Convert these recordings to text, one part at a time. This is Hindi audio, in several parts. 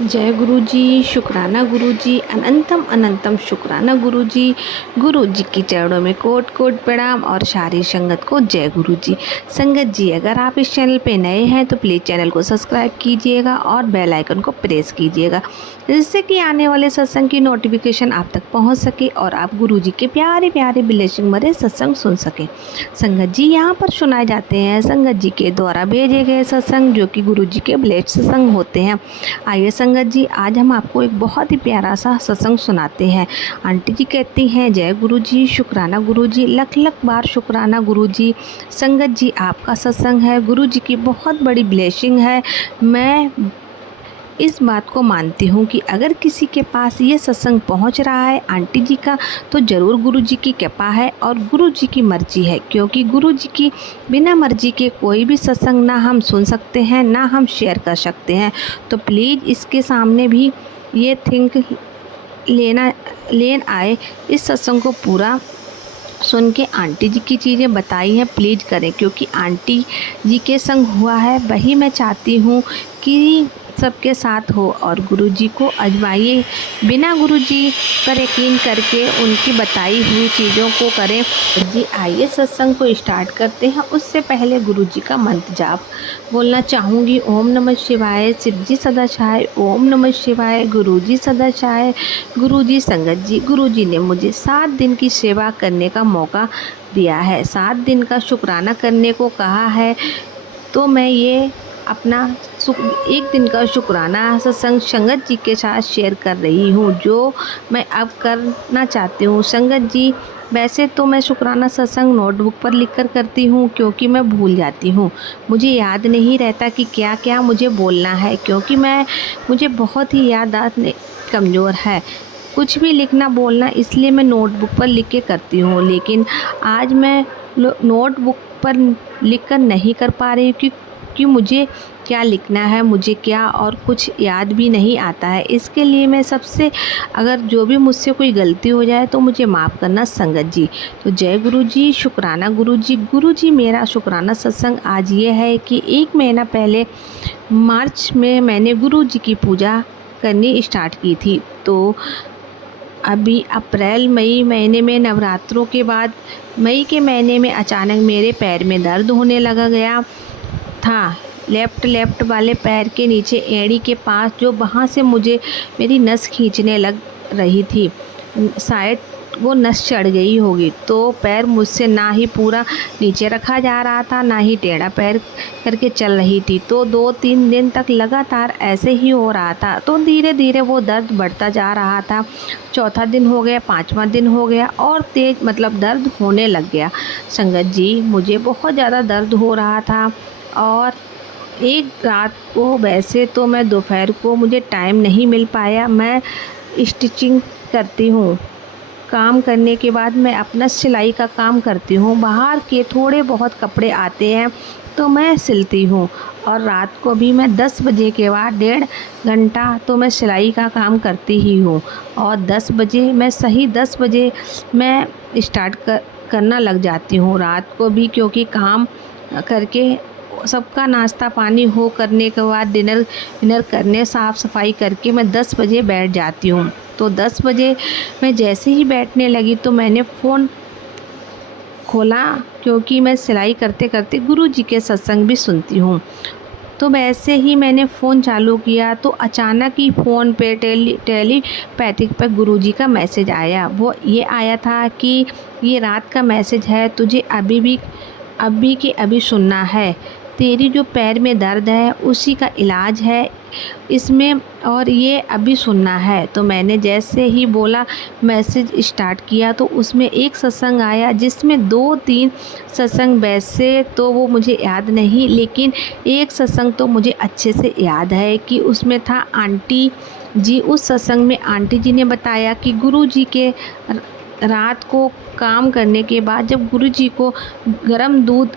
जय गुरु जी, शुक्राना गुरु जी, अनंतम अनंतम शुक्राना गुरु जी। गुरु जी की चरणों में कोट कोट प्रणाम और सारी संगत को जय गुरु जी। संगत जी, अगर आप इस चैनल पे नए हैं तो प्लीज़ चैनल को सब्सक्राइब कीजिएगा और बेल आइकन को प्रेस कीजिएगा, जिससे कि आने वाले सत्संग की नोटिफिकेशन आप तक पहुंच सके और आप गुरु जी के प्यारे प्यारे ब्लेसिंग भरे सत्संग सुन सकें। संगत जी, यहाँ पर सुनाए जाते हैं संगत जी के द्वारा भेजे गए सत्संग, जो कि गुरु जी के ब्लेस्ड सत्संग होते हैं। आइए संगत जी, आज हम आपको एक बहुत ही प्यारा सा सत्संग सुनाते हैं। आंटी जी कहती हैं, जय गुरु जी, शुक्राना गुरु जी, लख लख बार शुक्राना गुरु जी। संगत जी, आपका सत्संग है, गुरु जी की बहुत बड़ी ब्लेसिंग है। मैं इस बात को मानती हूँ कि अगर किसी के पास ये सत्संग पहुँच रहा है आंटी जी का, तो ज़रूर गुरु जी की कृपा है और गुरु जी की मर्जी है, क्योंकि गुरु जी की बिना मर्जी के कोई भी सत्संग ना हम सुन सकते हैं, ना हम शेयर कर सकते हैं। तो प्लीज़ इसके सामने भी ये थिंक लेन आए, इस सत्संग को पूरा सुन के आंटी जी की चीज़ें बताई हैं प्लीज़ करें, क्योंकि आंटी जी के संग हुआ है वही मैं चाहती हूँ कि सबके साथ हो। और गुरु जी को आजमाइए, बिना गुरु जी पर यकीन करके उनकी बताई हुई चीज़ों को करें। जी आइए सत्संग को स्टार्ट करते हैं। उससे पहले गुरु जी का मंत्र जाप बोलना चाहूँगी। ओम नमः शिवाय, शिव जी सदा छाए, ओम नमः शिवाय, गुरु जी सदा छाए। गुरु जी, संगत जी, गुरु जी ने मुझे 7 दिन की सेवा करने का मौका दिया है, 7 दिन का शुक्राना करने को कहा है। तो मैं ये अपना एक दिन का शुक्राना सत्संग संगत जी के साथ शेयर कर रही हूँ, जो मैं अब करना चाहती हूँ। संगत जी, वैसे तो मैं शुक्राना सत्संग नोटबुक पर लिखकर करती हूँ, क्योंकि मैं भूल जाती हूँ, मुझे याद नहीं रहता कि क्या क्या मुझे बोलना है, क्योंकि मुझे बहुत ही याददाश्त कमज़ोर है। कुछ भी लिखना बोलना, इसलिए मैं नोटबुक पर लिख के करती हूँ। लेकिन आज मैं नोटबुक पर लिखकर नहीं कर पा रही कि मुझे क्या लिखना है, मुझे क्या, और कुछ याद भी नहीं आता है। इसके लिए मैं सबसे, अगर जो भी मुझसे कोई गलती हो जाए तो मुझे माफ़ करना संगत जी। तो जय गुरु जी, शुक्राना गुरु जी। गुरु जी, मेरा शुक्राना सत्संग आज ये है कि 1 महीना पहले मार्च में मैंने गुरु जी की पूजा करनी स्टार्ट की थी। तो अभी अप्रैल मई महीने में, नवरात्रों के बाद मई के महीने में अचानक मेरे पैर में दर्द होने लगा गया था। लेफ़्ट वाले पैर के नीचे एड़ी के पास, जो वहाँ से मुझे मेरी नस खींचने लग रही थी, शायद वो नस चढ़ गई होगी। तो पैर मुझसे ना ही पूरा नीचे रखा जा रहा था, ना ही टेढ़ा पैर करके चल रही थी। तो 2-3 दिन तक लगातार ऐसे ही हो रहा था। तो धीरे धीरे वो दर्द बढ़ता जा रहा था। चौथा दिन हो गया, 5वां दिन हो गया और तेज़ दर्द होने लग गया। संगत जी, मुझे बहुत ज़्यादा दर्द हो रहा था। और एक रात को, वैसे तो मैं दोपहर को मुझे टाइम नहीं मिल पाया, मैं स्टिचिंग करती हूँ। काम करने के बाद मैं अपना सिलाई का काम करती हूँ, बाहर के थोड़े बहुत कपड़े आते हैं तो मैं सिलती हूँ। और रात को भी मैं 10 बजे के बाद 1.5 घंटा तो मैं सिलाई का काम करती ही हूँ। और 10 बजे मैं, सही 10 बजे मैं स्टार्ट करना लग जाती हूँ रात को भी, क्योंकि काम करके सबका नाश्ता पानी हो करने के बाद डिनर करने, साफ़ सफाई करके मैं 10 बजे बैठ जाती हूँ। तो 10 बजे मैं जैसे ही बैठने लगी तो मैंने फ़ोन खोला, क्योंकि मैं सिलाई करते करते गुरु जी के सत्संग भी सुनती हूँ। तो वैसे ही मैंने फ़ोन चालू किया तो अचानक ही फ़ोन पे टेलीपैथिक पर गुरु जी का मैसेज आया। वो ये आया था कि ये रात का मैसेज है, तुझे अभी के अभी सुनना है। तेरी जो पैर में दर्द है उसी का इलाज है इसमें, और ये अभी सुनना है। तो मैंने जैसे ही बोला, मैसेज स्टार्ट किया, तो उसमें एक सत्संग आया जिसमें 2-3 सत्संग, वैसे तो वो मुझे याद नहीं, लेकिन एक सत्संग तो मुझे अच्छे से याद है कि उसमें था आंटी जी। उस सत्संग में आंटी जी ने बताया कि गुरु जी के रात को काम करने के बाद, जब गुरु जी को गर्म दूध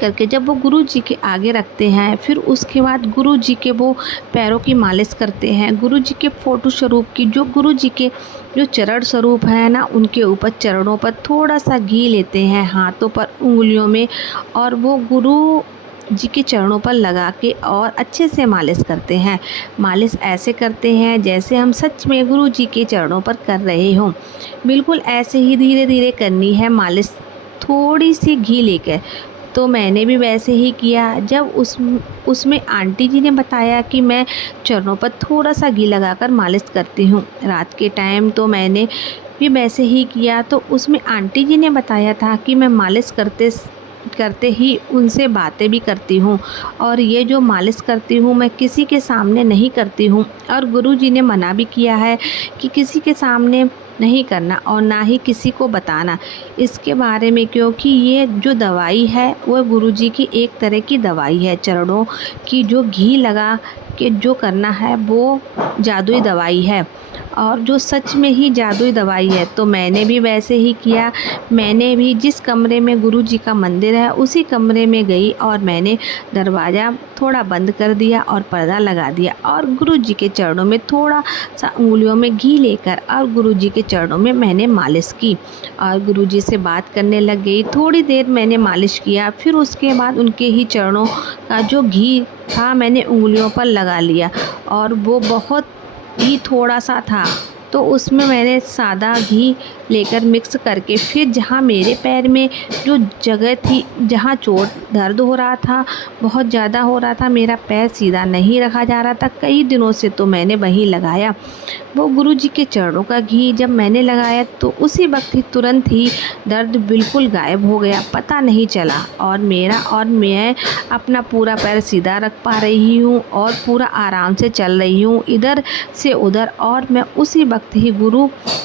करके जब वो गुरु जी के आगे रखते हैं, फिर उसके बाद गुरु जी के वो पैरों की मालिश करते हैं। गुरु जी के फ़ोटो स्वरूप की, जो गुरु जी के जो चरण स्वरूप है ना, उनके ऊपर चरणों पर थोड़ा सा घी लेते हैं, हाथों पर, उंगलियों में, और वो गुरु जी के चरणों पर लगा के और अच्छे से मालिश करते हैं। मालिश ऐसे करते हैं जैसे हम सच में गुरु जी के चरणों पर कर रहे हों। बिल्कुल ऐसे ही धीरे धीरे करनी है मालिश, थोड़ी सी घी लेकर। तो मैंने भी वैसे ही किया। जब उसमें आंटी जी ने बताया कि मैं चरणों पर थोड़ा सा घी लगाकर मालिश करती हूँ रात के टाइम, तो मैंने भी वैसे ही किया। तो उसमें आंटी जी ने बताया था कि मैं मालिश करते करते ही उनसे बातें भी करती हूँ, और ये जो मालिश करती हूँ मैं किसी के सामने नहीं करती हूँ, और गुरुजी ने मना भी किया है कि किसी के सामने नहीं करना और ना ही किसी को बताना इसके बारे में, क्योंकि ये जो दवाई है वो गुरुजी की एक तरह की दवाई है। चरणों की जो घी लगा के जो करना है वो जादुई दवाई है, और जो सच में ही जादुई दवाई है। तो मैंने भी वैसे ही किया। मैंने भी जिस कमरे में गुरुजी का मंदिर है उसी कमरे में गई, और मैंने दरवाज़ा थोड़ा बंद कर दिया और पर्दा लगा दिया, और गुरुजी के चरणों में थोड़ा सा उंगलियों में घी लेकर और गुरुजी के चरणों में मैंने मालिश की, और गुरुजी से बात करने लग गई। थोड़ी देर मैंने मालिश किया, फिर उसके बाद उनके ही चरणों का जो घी था मैंने उंगलियों पर लगा लिया, और वो बहुत घी थोड़ा सा था, तो उसमें मैंने सादा घी लेकर मिक्स करके फिर जहाँ मेरे पैर में जो जगह थी, जहाँ चोट दर्द हो रहा था, बहुत ज़्यादा हो रहा था, मेरा पैर सीधा नहीं रखा जा रहा था कई दिनों से, तो मैंने वहीं लगाया वो गुरुजी के चरणों का घी। जब मैंने लगाया तो उसी वक्त ही तुरंत ही दर्द बिल्कुल गायब हो गया, पता नहीं चला, और मैं अपना पूरा पैर सीधा रख पा रही हूँ और पूरा आराम से चल रही हूँ इधर से उधर। और मैं उसी वक्त ही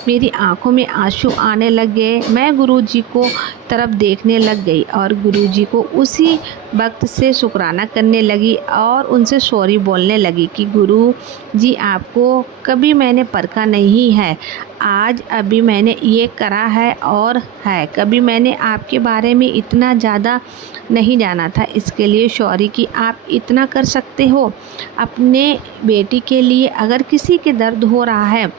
मेरी आंखों में आंसू आने लग गए। मैं गुरुजी को तरफ देखने लग गई और गुरुजी को उसी वक्त से शुक्राना करने लगी और उनसे सॉरी बोलने लगी कि गुरु जी आपको कभी मैंने परखा नहीं है, आज अभी मैंने ये करा है, और है कभी मैंने आपके बारे में इतना ज़्यादा नहीं जाना था, इसके लिए सॉरी कि आप इतना कर सकते हो अपने बेटी के लिए। अगर किसी के दर्द हो रहा है,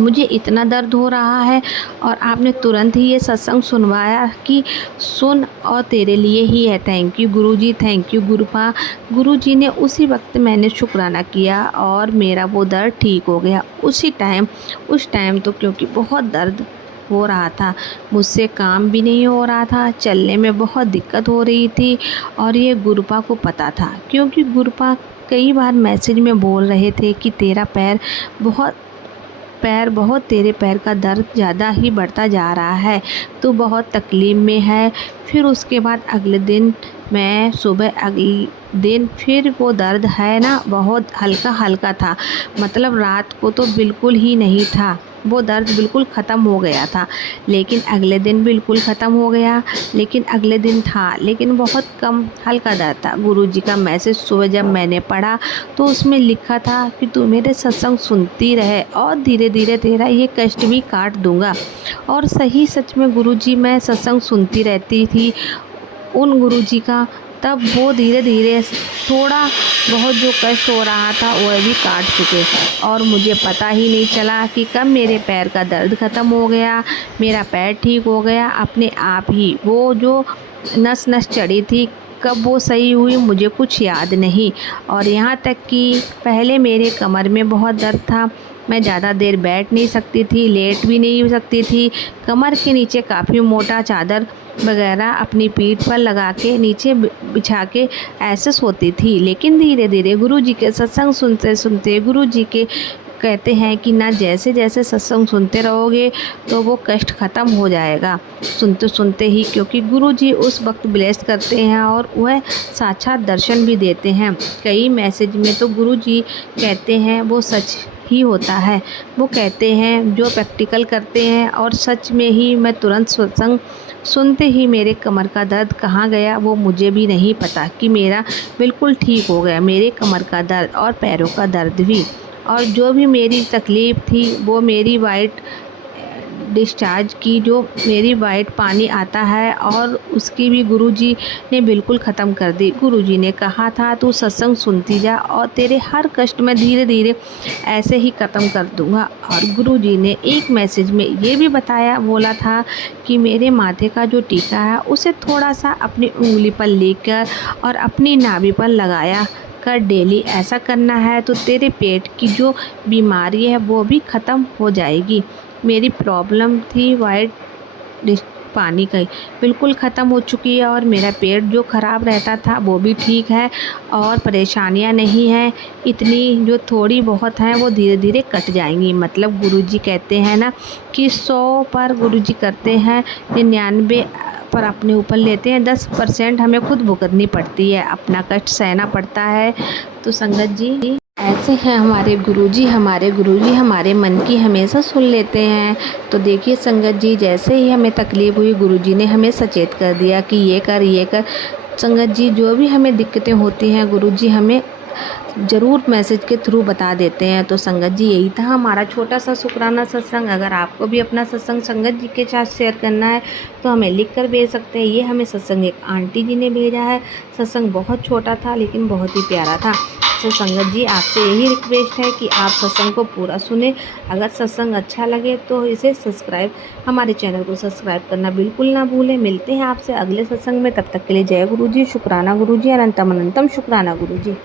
मुझे इतना दर्द हो रहा है, और आपने तुरंत ही ये सत्संग सुनवाया कि सुन और तेरे लिए ही है। थैंक यू गुरुजी, थैंक यू गुरुपा। गुरुजी ने उसी वक्त मैंने शुक्राना किया और मेरा वो दर्द ठीक हो गया उस टाइम तो क्योंकि बहुत दर्द हो रहा था, मुझसे काम भी नहीं हो रहा था, चलने में बहुत दिक्कत हो रही थी, और ये गुरुपा को पता था, क्योंकि गुरुपा कई बार मैसेज में बोल रहे थे कि तेरा बहुत तेरे पैर का दर्द ज़्यादा ही बढ़ता जा रहा है, तो बहुत तकलीफ़ में है। फिर उसके बाद अगले दिन फिर वो दर्द है ना बहुत हल्का हल्का था, मतलब रात को तो बिल्कुल ही नहीं था, वो दर्द बिल्कुल ख़त्म हो गया था। लेकिन अगले दिन बिल्कुल ख़त्म हो गया, लेकिन अगले दिन था, लेकिन बहुत कम हल्का दर्द था। गुरुजी का मैसेज सुबह जब मैंने पढ़ा तो उसमें लिखा था कि तू मेरे सत्संग सुनती रहे और धीरे धीरे तेरा ये कष्ट भी काट दूँगा। और सही सच में गुरुजी मैं सत्संग सुनती रहती थी उन गुरुजी का, तब वो धीरे धीरे थोड़ा बहुत जो कष्ट हो रहा था वह भी काट चुके, और मुझे पता ही नहीं चला कि कब मेरे पैर का दर्द ख़त्म हो गया, मेरा पैर ठीक हो गया अपने आप ही। वो जो नस नस चढ़ी थी कब वो सही हुई मुझे कुछ याद नहीं। और यहाँ तक कि पहले मेरे कमर में बहुत दर्द था, मैं ज़्यादा देर बैठ नहीं सकती थी, लेट भी नहीं सकती थी, कमर के नीचे काफ़ी मोटा चादर वगैरह अपनी पीठ पर लगा के नीचे बिछा के ऐसे सोती थी। लेकिन धीरे धीरे गुरुजी के सत्संग सुनते सुनते, गुरुजी के कहते हैं कि ना जैसे जैसे सत्संग सुनते रहोगे तो वो कष्ट ख़त्म हो जाएगा सुनते सुनते ही, क्योंकि गुरुजी उस वक्त ब्लेस करते हैं और वह साक्षात दर्शन भी देते हैं। कई मैसेज में तो गुरुजी कहते हैं वो सच ही होता है, वो कहते हैं जो प्रैक्टिकल करते हैं, और सच में ही मैं तुरंत सत्संग सुनते ही मेरे कमर का दर्द कहाँ गया वो मुझे भी नहीं पता कि मेरा बिल्कुल ठीक हो गया, मेरे कमर का दर्द और पैरों का दर्द भी। और जो भी मेरी तकलीफ़ थी वो मेरी वाइट डिस्चार्ज की जो मेरी वाइट पानी आता है और उसकी भी गुरुजी ने बिल्कुल ख़त्म कर दी। गुरुजी ने कहा था तू सत्संग सुनती जा और तेरे हर कष्ट मैं धीरे धीरे ऐसे ही ख़त्म कर दूंगा। और गुरुजी ने एक मैसेज में ये भी बोला था कि मेरे माथे का जो टीका है उसे थोड़ा सा अपनी उंगली पर लेकर और अपनी नाभि पर लगाया कर डेली ऐसा करना है तो तेरे पेट की जो बीमारी है वो भी ख़त्म हो जाएगी। मेरी प्रॉब्लम थी वाइट पानी का बिल्कुल ख़त्म हो चुकी है और मेरा पेट जो ख़राब रहता था वो भी ठीक है और परेशानियां नहीं हैं इतनी, जो थोड़ी बहुत हैं वो धीरे धीरे कट जाएंगी। मतलब गुरुजी कहते हैं ना कि 100 पर गुरुजी करते हैं 99 पर अपने ऊपर लेते हैं, 10% हमें खुद भुगतनी पड़ती है, अपना कष्ट सहना पड़ता है। तो संगत जी ऐसे हैं हमारे गुरुजी हमारे मन की हमेशा सुन लेते हैं। तो देखिए संगत जी, जैसे ही हमें तकलीफ़ हुई गुरुजी ने हमें सचेत कर दिया कि ये कर। संगत जी जो भी हमें दिक्कतें होती हैं गुरुजी हमें ज़रूर मैसेज के थ्रू बता देते हैं। तो संगत जी यही था हमारा छोटा सा शुक्राना सत्संग। अगर आपको भी अपना सत्संग संगत जी के साथ शेयर करना है तो हमें लिख कर भेज सकते हैं। ये हमें सत्संग एक आंटी जी ने भेजा है। सत्संग बहुत छोटा था लेकिन बहुत ही प्यारा था। तो संगत जी आपसे यही रिक्वेस्ट है कि आप सत्संग को पूरा सुने। अगर सत्संग अच्छा लगे तो इसे हमारे चैनल को सब्सक्राइब करना बिल्कुल ना भूलें। मिलते हैं आपसे अगले सत्संग में, तब तक के लिए जय गुरु जी, शुक्राना गुरु जी, अनंतम अनंतम शुक्राना गुरु जी।